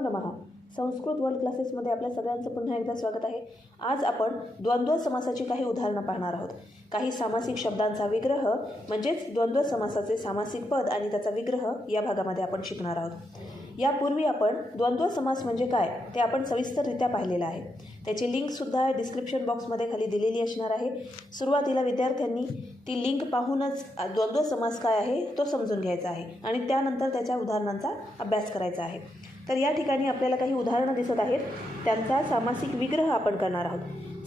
नमो नमः संस्कृत वर्ल्ड क्लासेसमध्ये आपल्या सगळ्यांचं पुन्हा एकदा स्वागत आहे. आज आपण द्वंद्व समासाची काही उदाहरणं पाहणार आहोत. काही सामासिक शब्दांचा विग्रह म्हणजेच द्वंद्व समासाचे सामासिक पद आणि त्याचा विग्रह या भागामध्ये आपण शिकणार आहोत. यापूर्वी आपण द्वंद्व समास म्हणजे काय ते आपण सविस्तररित्या पाहिलेलं आहे. त्याची लिंकसुद्धा डिस्क्रिप्शन बॉक्समध्ये खाली दिलेली असणार आहे. सुरुवातीला विद्यार्थ्यांनी ती लिंक पाहूनच द्वंद्व समास काय आहे तो समजून घ्यायचा आहे आणि त्यानंतर त्याच्या उदाहरणांचा अभ्यास करायचा आहे. तर या ठिकाणी आपल्याला काही उदाहरणं दिसत आहेत. त्यांचा सामासिक विग्रह आपण करणार आहोत.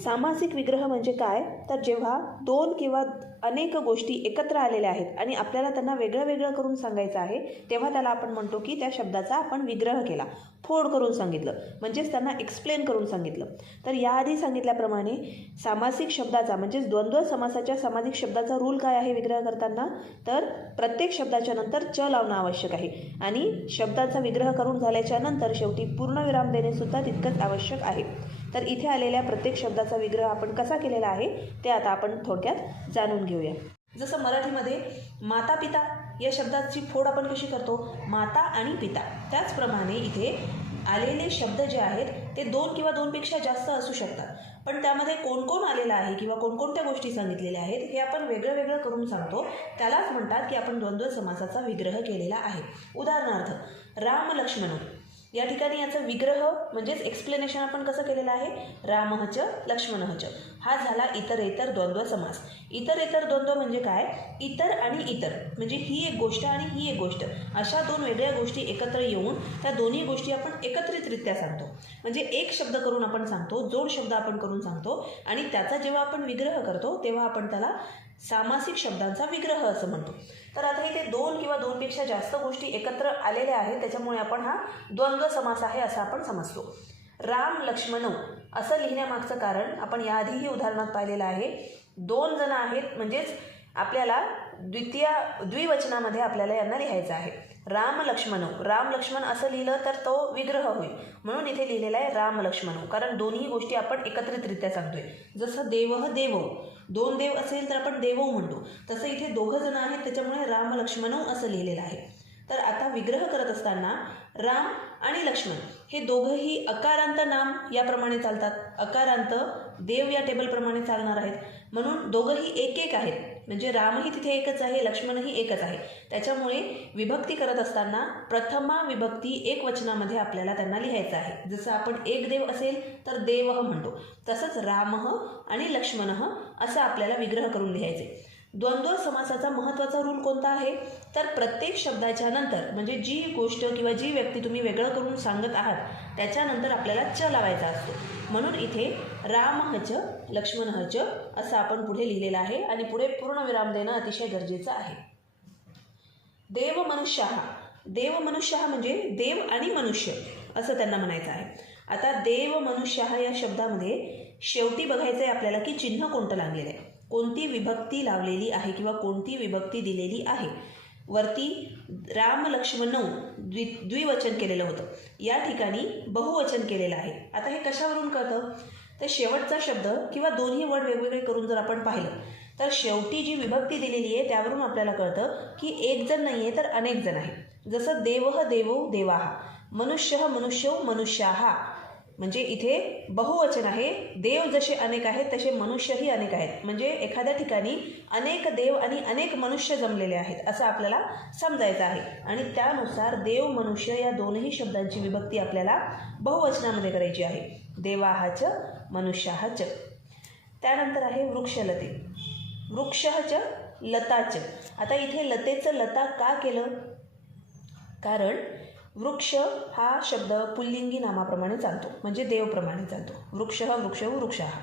सामासिक विग्रह म्हणजे काय? तर जेव्हा दोन किंवा अनेक गोष्टी एकत्र आलेल्या आहेत आणि आपल्याला त्यांना वेगळं वेगळं करून सांगायचं आहे तेव्हा त्याला आपण म्हणतो की त्या शब्दाचा आपण विग्रह केला फोड करून सांगितलं म्हणजेच त्यांना एक्सप्लेन करून सांगितलं. तर याआधी सांगितल्याप्रमाणे सामासिक शब्दाचा म्हणजेच द्वंद्व समासाच्या सामाजिक शब्दाचा रूल काय आहे विग्रह करताना? तर प्रत्येक शब्दाच्या नंतर च लावणं आवश्यक आहे आणि शब्दाचा विग्रह करून झाल्याच्यानंतर शेवटी पूर्णविराम देणे सुद्धा तितकंच आवश्यक आहे. तर इथे आलेल्या प्रत्येक शब्दाचा विग्रह आपण कसा केलेला आहे ते आता आपण थोडक्यात जाणून घेऊया. जसं मराठीमध्ये माता पिता या शब्दाची फोड आपण कशी करतो? माता आणि पिता. त्याचप्रमाणे इथे आलेले शब्द जे आहेत ते दोन किंवा दोनपेक्षा जास्त असू शकतात. पण त्यामध्ये कोण कोण आलेलं आहे किंवा कोणकोणत्या गोष्टी सांगितलेल्या आहेत हे आपण वेगळं वेगळं करून सांगतो. त्यालाच म्हणतात की आपण द्वंद्व समासाचा विग्रह केलेला आहे. उदाहरणार्थ राम लक्ष्मण. या ठिकाणी याचा विग्रह म्हणजेच एक्सप्लेनेशन आपण कसं केलेलं आहे? रामहच लक्ष्मणहच. हा झाला इतर इतर द्वंद्व समास. इतर इतर द्वंद्व म्हणजे काय? इतर आणि इतर. म्हणजे ही एक गोष्ट आणि ही एक गोष्ट. अशा दोन वेगळ्या गोष्टी एकत्र येऊन त्या दोन्ही गोष्टी आपण एकत्रितरित्या सांगतो. म्हणजे एक शब्द करून आपण सांगतो जोड शब्द आपण करून सांगतो आणि त्याचा जेव्हा आपण विग्रह करतो तेव्हा आपण त्याला सामासिक शब्दांचा विग्रह असं म्हणतो. तर आता इथे दोन किंवा दोनपेक्षा जास्त गोष्टी एकत्र आलेल्या आहेत त्याच्यामुळे आपण हा द्वंद्व समास आहे असं आपण समजतो. राम लक्ष्मण असं लिहिण्यामागचं कारण आपण याआधीही उदाहरणात पाहिलेलं आहे. दोन जण आहेत म्हणजेच आपल्याला द्वितीय द्विवचनामध्ये आपल्याला यांना लिहायचं आहे. राम लक्ष्मण. राम लक्ष्मण असं लिहिलं तर तो विग्रह होईल. म्हणून इथे लिहिलेला आहे राम लक्ष्मण. कारण दोन्ही गोष्टी आपण एकत्रितरित्या सांगतोय. जसं देव देव. दोन देव असेल तर आपण देवो म्हणतो. तसं इथे दोघं जण आहेत त्याच्यामुळे राम लक्ष्मण असं लिहिलेलं आहे. तर आता विग्रह करत असताना राम आणि लक्ष्मण हे दोघंही अकारांत नाम याप्रमाणे चालतात. अकारांत देव या टेबलप्रमाणे चालणार आहेत. म्हणून दोघंही एक एक आहेत. म्हणजे रामही तिथे एकच आहे लक्ष्मणही एकच आहे. त्याच्यामुळे विभक्ती करत असताना प्रथमा विभक्ती एक वचनामध्ये आपल्याला त्यांना लिहायचं आहे. जसं आपण एक देव असेल तर देवह म्हणतो. तसंच रामह आणि लक्ष्मणह असं आपल्याला विग्रह करून लिहायचे द्वंद्व समासाचा महत्त्वाचा रूल कोणता आहे? तर प्रत्येक शब्दाच्या नंतर म्हणजे जी गोष्ट किंवा जी व्यक्ती तुम्ही वेगळं करून सांगत आहात त्याच्यानंतर आपल्याला च लावायचा असतो. म्हणून इथे रामहच लक्ष्मणहच असं आपण पुढे लिहिलेलं आहे आणि पुढे पूर्णविराम देणं अतिशय गरजेचं आहे. देव मनुष्य हा देव मनुष्य हा म्हणजे देव आणि मनुष्य असं त्यांना म्हणायचं आहे. आता देव मनुष्य हा या शब्दामध्ये शेवटी बघायचं आहे आपल्याला की चिन्ह कोणतं लागलेलं आहे. कोणती विभक्ती लावलेली आहे किंवा कोणती विभक्ती दिलेली आहे? वरती राम लक्ष्मण द्वि द्विवचन केलेलं होतं. या ठिकाणी बहुवचन केलेलं आहे. आता हे कशावरून कळतं? तर शेवटचा शब्द किंवा दोन्ही वर्ड वेगवेगळे करून जर आपण पाहिलं तर शेवटी जी विभक्ती दिलेली आहे त्यावरून आपल्याला कळतं की एक जण नाही आहे तर अनेक जण आहे. जसं देव देवो देवाहा मनुष्य मनुष्यो मनुष्याहा म्हणजे इथे बहुवचन आहे. देव जसे अनेक आहेत तसे मनुष्यही अनेक आहेत. म्हणजे एखाद्या ठिकाणी अनेक देव आणि अनेक मनुष्य जमलेले आहेत असं आपल्याला समजायचं आहे. आणि त्यानुसार देव मनुष्य या दोनही शब्दांची विभक्ती आपल्याला बहुवचनामध्ये करायची आहे. देवाहाच मनुष्याहाच. त्यानंतर आहे वृक्षलते. वृक्षच लताच. आता इथे लतेचं लता का केलं? कारण वृक्ष हा शब्द पुल्लिंगी नामाप्रमाणे चालतो म्हणजे देवप्रमाणे चालतो. वृक्ष वृक्ष वृक्ष हा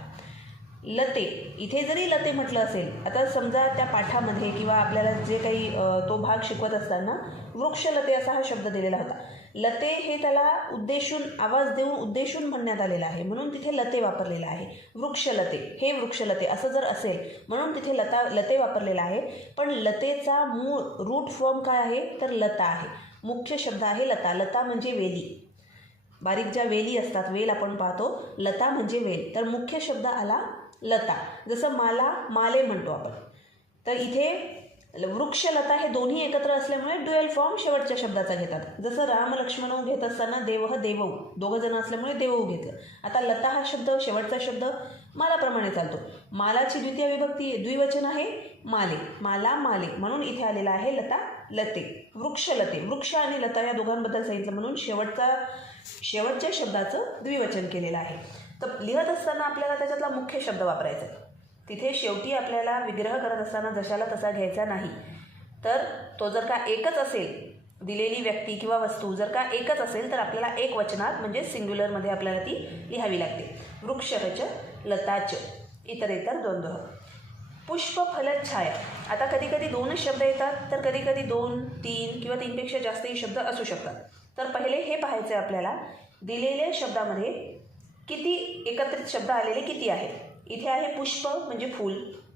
लते इथे जरी लते म्हटलं असेल आता समजा त्या पाठामध्ये किंवा आपल्याला जे काही तो भाग शिकवत असताना वृक्षलते असा हा शब्द दिलेला होता. लते हे त्याला उद्देशून आवाज देऊन उद्देशून म्हणण्यात आलेला आहे. म्हणून तिथे लते वापरलेलं आहे. वृक्षलते हे वृक्षलते असं जर असेल म्हणून तिथे लता लते वापरलेलं आहे. पण लतेचा मूळ रूट फॉर्म काय आहे? तर लता आहे. मुख्य शब्द आहे लता. लता म्हणजे वेली. बारीक ज्या वेली असतात वेल आपण पाहतो. लता म्हणजे वेल. तर मुख्य शब्द आला लता. जसं माला माले म्हणतो आपण. तर इथे वृक्षलता हे दोन्ही एकत्र असल्यामुळे ड्युएल फॉर्म शेवटच्या शब्दाचा घेतात. जसं राम लक्ष्मण घेत असताना देवह देवऊ दोघं जण असल्यामुळे देवऊ घेतलं आता लता हा शब्द शेवटचा शब्द मालाप्रमाणे चालतो. मालाची द्वितीय विभक्ती द्विवचन आहे माले. माला माले. म्हणून इथे आलेला आहे लता लते वृक्षलते वृक्ष आणि लता या दोघांबद्दल सांगितलं म्हणून शेवटचा शेवटच्या शब्दाचं द्विवचन केलेलं आहे. तर लिहत असताना आपल्याला त्याच्यातला मुख्य शब्द वापरायचा आहे. तिथे शेवटी आपल्याला विग्रह करत असताना जशाला तसा घ्यायचा नाही. तर तो जर का एकच असेल दिलेली व्यक्ती किंवा वस्तू जर का एकच असेल तर आपल्याला एक वचनात म्हणजे सिंग्युलरमध्ये आपल्याला ती लिहावी लागते. वृक्षरच लताच इतर इतर द्वंद्व. पुष्प फलच्छाया आता कधी कधी दोनच शब्द येतात तर कधी कधी दोन तीन किंवा तीनपेक्षा जास्तही शब्द असू शकतात. तर पहिले हे पाहायचं आहे आपल्याला. दिलेल्या शब्दामध्ये किती एकत्रित शब्द आलेले किती आहेत? इथे आहे पुष्प म्हणजे फूल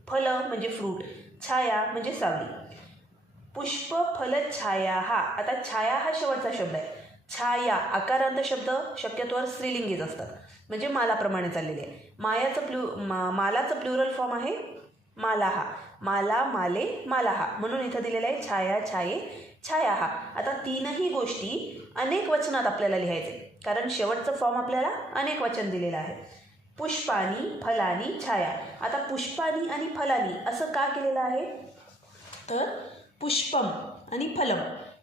फल म्हणजे फ्रूट छाया म्हणजे सावली. पुष्प फल छाया हा. आता छाया हा शेवटचा शब्द आहे. छाया आकारांत शब्द शक्यतोवर स्त्रीलिंगीच असतात. म्हणजे मालाप्रमाणे चाललेले आहे. मायाचं प्ल्यू मा मालाचं प्लुरल फॉर्म आहे मालाहा. माला माले मालाहा. म्हणून इथं दिलेलं आहे छाया छाये छाया हा आता तीनही गोष्टी अनेक वचनात आपल्याला लिहायचे कारण शेवटचं फॉर्म आपल्याला अनेक वचन दिलेलं आहे. पुष्पानी फलानी छाया. आता पुष्पानी आणि फलानी असं का केलेलं आहे? तर पुष्पम आणि फलम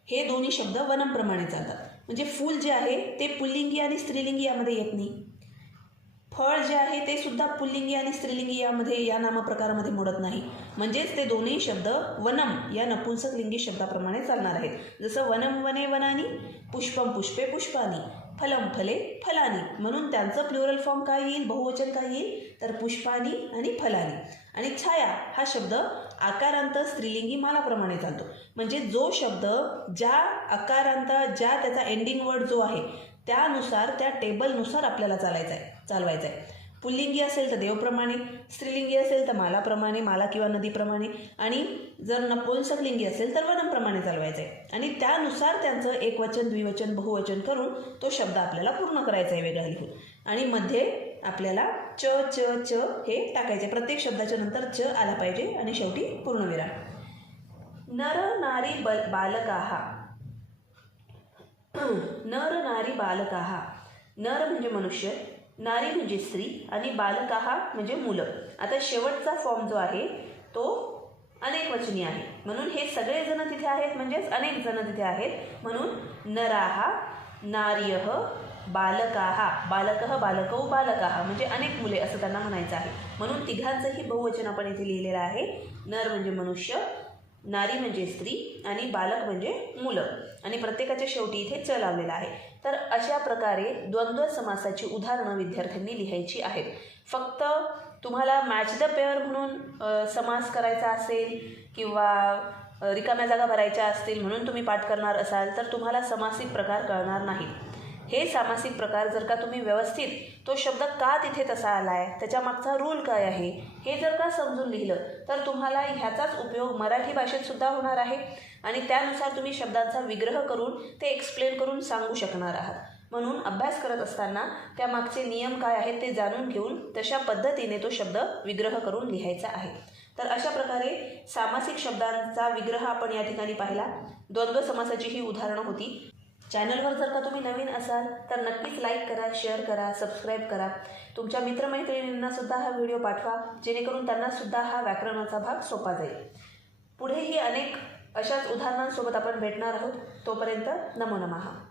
हे दोन्ही शब्द वनमप्रमाणे जातात म्हणजे फूल जे आहे ते पुल्लिंगी आणि स्त्रीलिंगी यामध्ये येत नाही. फळ जे आहे ते सुद्धा पुल्लिंगी आणि स्त्रीलिंगी यामध्ये या नामप्रकारामध्ये मोडत नाही. म्हणजेच ते दोन्ही शब्द वनम या नपुंसक लिंगी शब्दाप्रमाणे चालणार आहेत. जसं वनम वने वनानी पुष्पम पुष्पे पुष्पानी फलम फले फलानी. म्हणून त्यांचं प्लुरल फॉर्म काय येईल? बहुवचन काय येईल? तर पुष्पानी आणि फलानी. आणि छाया हा शब्द आकारांत स्त्रीलिंगी मालाप्रमाणे चालतो. म्हणजे जो शब्द ज्या आकारांत ज्या त्याचा एंडिंग वर्ड जो आहे त्यानुसार त्या टेबलनुसार आपल्याला चालायचं आहे चालवायचं आहे पुल्लिंगी असेल तर देवप्रमाणे स्त्रीलिंगी असेल तर मालाप्रमाणे माला किंवा नदीप्रमाणे आणि जर नपुंसकलिंगी असेल तर वनमप्रमाणे चालवायचं आहे आणि त्यानुसार त्यांचं एकवचन द्विवचन बहुवचन करून तो शब्द आपल्याला पूर्ण करायचा आहे वेगळा लिहून. आणि मध्ये आपल्याला च च च हे टाकायचे प्रत्येक शब्दाच्या नंतर च आला पाहिजे आणि शेवटी पूर्णविराम. नर नारी बल बालकाहा नर नारी बालकाहा नर म्हणजे मनुष्य नारी म्हणजे स्त्री आणि बालकाहा म्हणजे मुलं. आता शेवटचा फॉर्म जो आहे तो अनेक वचनी आहे. म्हणून हे सगळेजण तिथे आहेत म्हणजेच अनेक जण तिथे आहेत. म्हणून नराहा नार्यह बालकाहा बालकः बालकौ बालकाहा म्हणजे अनेक मुले असं त्यांना म्हणायचं आहे. म्हणून तिघांचंही बहुवचन आपण इथे लिहिलेलं आहे. नर म्हणजे मनुष्य नारी म्हणजे स्त्री आणि बालक म्हणजे मुलं. आणि प्रत्येकाच्या शेवटी इथे च लावलेला आहे. तर अशा प्रकारे द्वंद्व समासाची उदाहरणं विद्यार्थ्यांनी लिहायची आहेत. फक्त तुम्हाला मॅच द पेअर म्हणून समास करायचा असेल किंवा रिकाम्या जागा भरायच्या असतील म्हणून तुम्ही पाठ करणार असाल तर तुम्हाला समासिक प्रकार कळणार नाहीत. हे सामासिक प्रकार जर का तुम्ही व्यवस्थित तो शब्द का तिथे तसा आला आहे त्याच्या मागचा रूल काय आहे हे जर का समजून लिहिलं तर तुम्हाला ह्याचाच उपयोग मराठी भाषेत सुद्धा होणार आहे. आणि त्यानुसार तुम्ही शब्दांचा विग्रह करून ते एक्सप्लेन करून सांगू शकणार आहात. म्हणून अभ्यास करत असताना त्या मागचे नियम काय आहेत ते जाणून घेऊन तशा पद्धतीने तो शब्द विग्रह करून लिहायचा आहे. तर अशा प्रकारे सामासिक शब्दांचा विग्रह आपण या ठिकाणी पाहिला. द्वंद्व समासाची ही उदाहरणं होती. चॅनलवर जर का तुम्ही नवीन असाल तर नक्कीच लाईक करा शेअर करा सबस्क्राईब करा. तुमच्या मित्रमैत्रिणींना सुद्धा हा व्हिडिओ पाठवा जेणेकरून त्यांना सुद्धा हा व्याकरणाचा भाग सोपा जाईल. पुढेही अनेक अशाच उदाहरणांसोबत आपण भेटणार आहोत. तोपर्यंत नमो नमः.